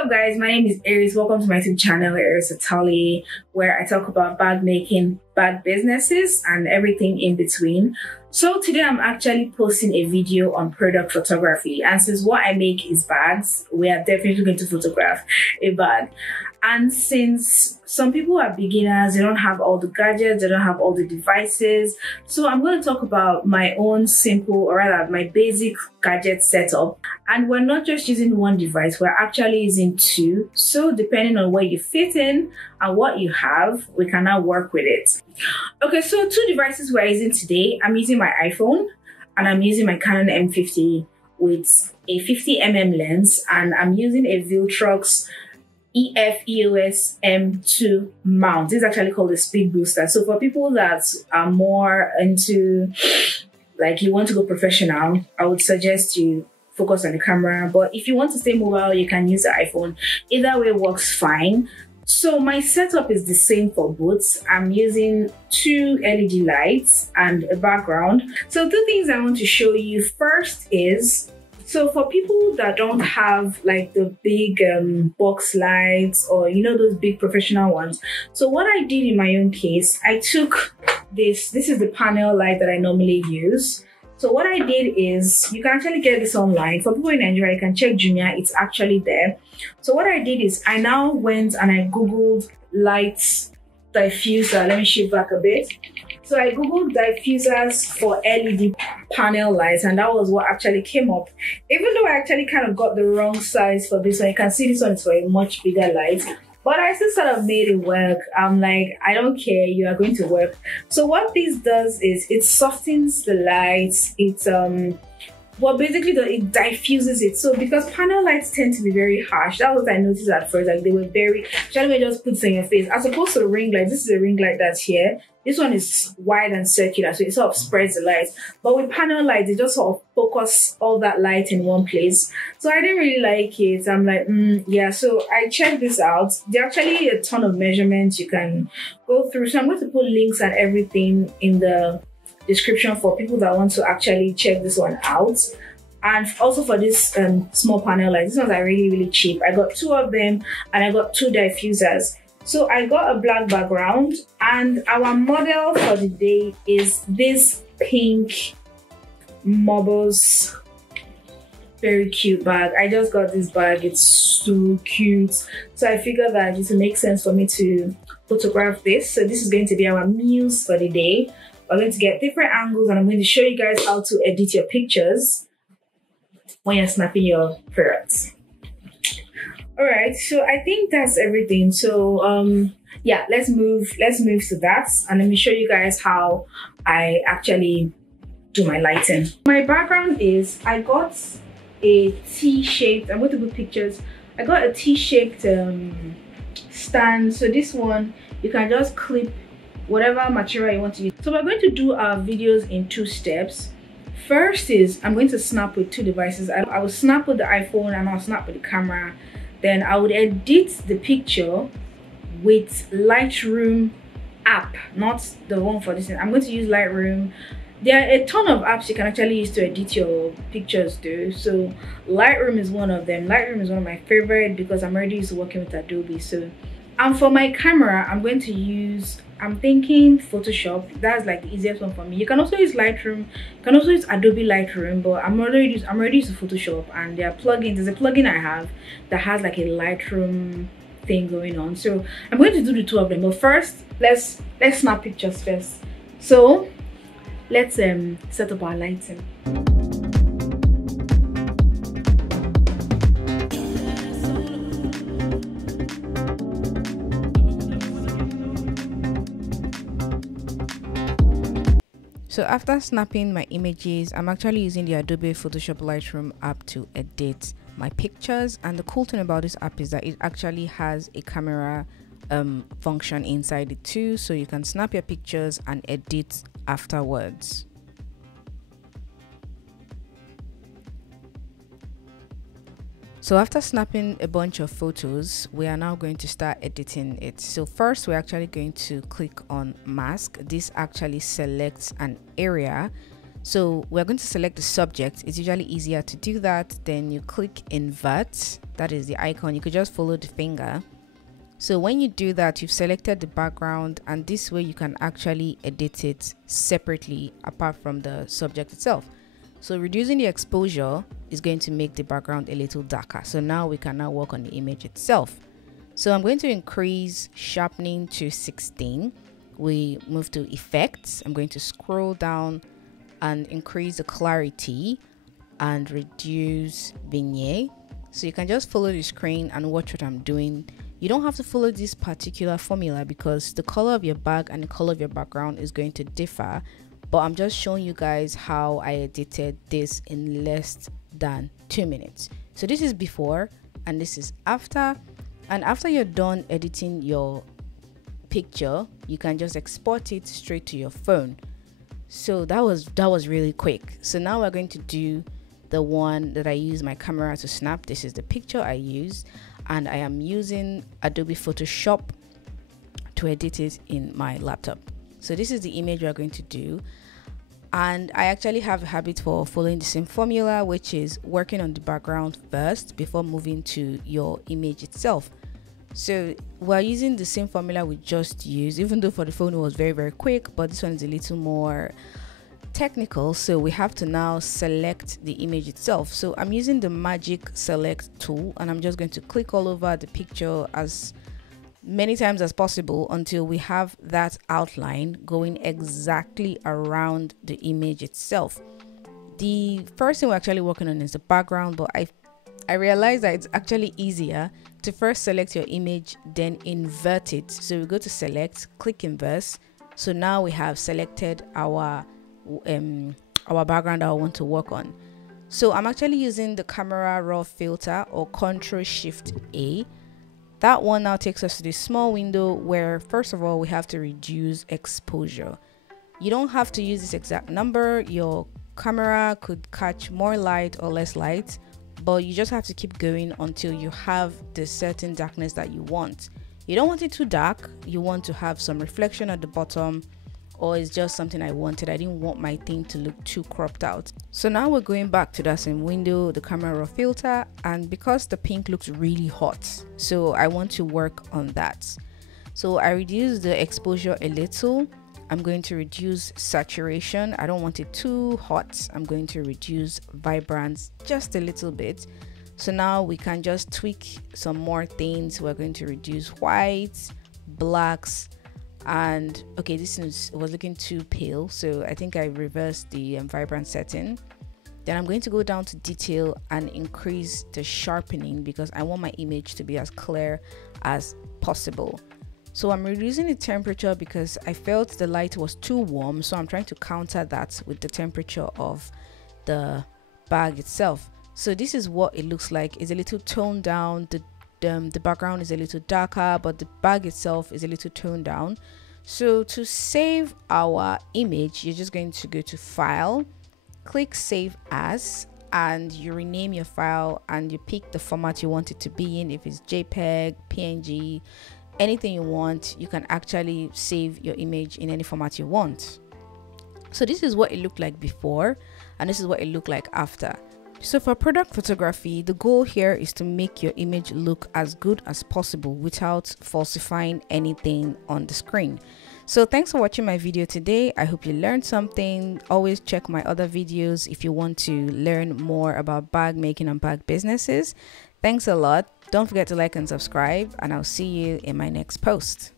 up, guys? My name is Eris. Welcome to my YouTube channel, ErisAtelierLagos, where I talk about bag making, bag businesses, and everything in between. So today I'm actually posting a video on product photography, and since what I make is bags, we are definitely going to photograph a bag. And since some people are beginners, they don't have all the gadgets, they don't have all the devices, so I'm going to talk about my own simple, or rather my basic gadget setup. And we're not just using one device, we're actually using two. So depending on where you fit in and what you have, we can now work with it. Okay, so two devices we're using today. I'm using my iPhone and I'm using my Canon M50 with a 50mm lens, and I'm using a Viltrox EF-EOS M2 mount. This is actually called a Speedbooster. So for people that are more into, like, you want to go professional, I would suggest you focus on the camera. But if you want to stay mobile, you can use the iPhone. Either way works fine. So my setup is the same for both. I'm using two LED lights and a background. So two things I want to show you. First is, so for people that don't have like the big box lights, or you know, those big professional ones. So what I did in my own case, I took this is the panel light that I normally use. So what I did is, you can actually get this online. For people in Nigeria, you can check Jumia, it's actually there. So what I did is, I now went and I Googled lights diffuser. Let me shift back a bit. So I Googled diffusers for LED panel lights, and that was what actually came up. Even though I actually kind of got the wrong size for this one, you can see this one is for a much bigger light, but I still sort of made it work. I'm like, I don't care, you are going to work. So what this does is, it softens the lights. It's well, basically it diffuses it. So because panel lights tend to be very harsh, that was what I noticed at first. Like, they were very, generally just puts in your face, as opposed to the ring light. This is a ring light that's here. This one is wide and circular, so it sort of spreads the light. But with panel lights, they just sort of focus all that light in one place. So I didn't really like it. I'm like, yeah. So I checked this out. There are actually a ton of measurements you can go through. So I'm going to put links and everything in the description for people that want to actually check this one out. And also for this small panel light, these ones are really, really cheap. I got two of them, and I got two diffusers. So I got a black background, and our model for the day is this pink Marbles, very cute bag. I just got this bag, it's so cute. So I figured that it would make sense for me to photograph this. So this is going to be our muse for the day. We're going to get different angles, and I'm going to show you guys how to edit your pictures when you're snapping your products. All right, so I think that's everything. So yeah, let's move to that, and let me show you guys how I actually do my lighting. My background is, I got a T-shaped, I'm going to put pictures. I got a T-shaped stand. So this one, you can just clip whatever material you want to use. So we're going to do our videos in two steps. First is, I'm going to snap with two devices. I will snap with the iPhone, and I'll snap with the camera. Then I would edit the picture with Lightroom app, not the one for this thing. I'm going to use Lightroom. There are a ton of apps you can actually use to edit your pictures though. So Lightroom is one of them. Lightroom is one of my favorite because I'm already used to working with Adobe. So, and for my camera, I'm going to use, I'm thinking Photoshop. That's like the easiest one for me. You can also use Lightroom. You can also use Adobe Lightroom, but I'm already using Photoshop, and there are plugins. There's a plugin I have that has like a Lightroom thing going on. So I'm going to do the two of them. But first, let's snap pictures first. So let's set up our lighting. So after snapping my images, I'm actually using the Adobe Photoshop Lightroom app to edit my pictures. And the cool thing about this app is that it actually has a camera function inside it too, so you can snap your pictures and edit afterwards. So after snapping a bunch of photos, we are now going to start editing it. So first, we're actually going to click on mask. This actually selects an area So we're going to select the subject. It's usually easier to do that. Then you click invert. That is the icon. You could just follow the finger. So when you do that, you've selected the background, and this way you can actually edit it separately apart from the subject itself. So reducing the exposure is going to make the background a little darker. So now we can now work on the image itself. So I'm going to increase sharpening to 16. We move to effects. I'm going to scroll down and increase the clarity and reduce vignette. So you can just follow the screen and watch what I'm doing. You don't have to follow this particular formula because the color of your bag and the color of your background is going to differ. But I'm just showing you guys how I edited this in less than 2 minutes. So this is before and this is after. And after you're done editing your picture, you can just export it straight to your phone. So that was really quick. So now we're going to do the one that I use my camera to snap. This is the picture I use, and I am using Adobe Photoshop to edit it in my laptop. So this is the image we're going to do. And I actually have a habit for following the same formula, which is working on the background first before moving to your image itself. So we're using the same formula we just used, even though for the phone it was very, very quick, but this one is a little more technical. So we have to now select the image itself. So I'm using the magic select tool, and I'm just going to click all over the picture as many times as possible until we have that outline going exactly around the image itself. The first thing we're actually working on is the background, but I realized that it's actually easier to first select your image, then invert it. So we go to select, click inverse. So now we have selected our background that I want to work on. So I'm actually using the camera raw filter, or Ctrl+Shift+A. That one now takes us to this small window where first of all we have to reduce exposure. You don't have to use this exact number. Your camera could catch more light or less light, but you just have to keep going until you have the certain darkness that you want. You don't want it too dark. You want to have some reflection at the bottom, or it's just something I wanted. I didn't want my thing to look too cropped out. So now we're going back to that same window, the camera raw filter, and because the pink looks really hot, so I want to work on that. So I reduce the exposure a little. I'm going to reduce saturation. I don't want it too hot. I'm going to reduce vibrance just a little bit. So now we can just tweak some more things. We're going to reduce whites, blacks, and okay, this was looking too pale, so I think I reversed the vibrance setting. Then I'm going to go down to detail and increase the sharpening because I want my image to be as clear as possible. So I'm reducing the temperature because I felt the light was too warm, so I'm trying to counter that with the temperature of the bag itself. So this is what it looks like. It's a little toned down. The background is a little darker, but the bag itself is a little toned down. So to save our image, you're just going to go to File, click Save As, and you rename your file and you pick the format you want it to be in. If it's JPEG, PNG, anything you want, you can actually save your image in any format you want. So this is what it looked like before, and this is what it looked like after. So for product photography, the goal here is to make your image look as good as possible without falsifying anything on the screen. So thanks for watching my video today. I hope you learned something. Always check my other videos if you want to learn more about bag making and bag businesses. Thanks a lot. Don't forget to like and subscribe, and I'll see you in my next post.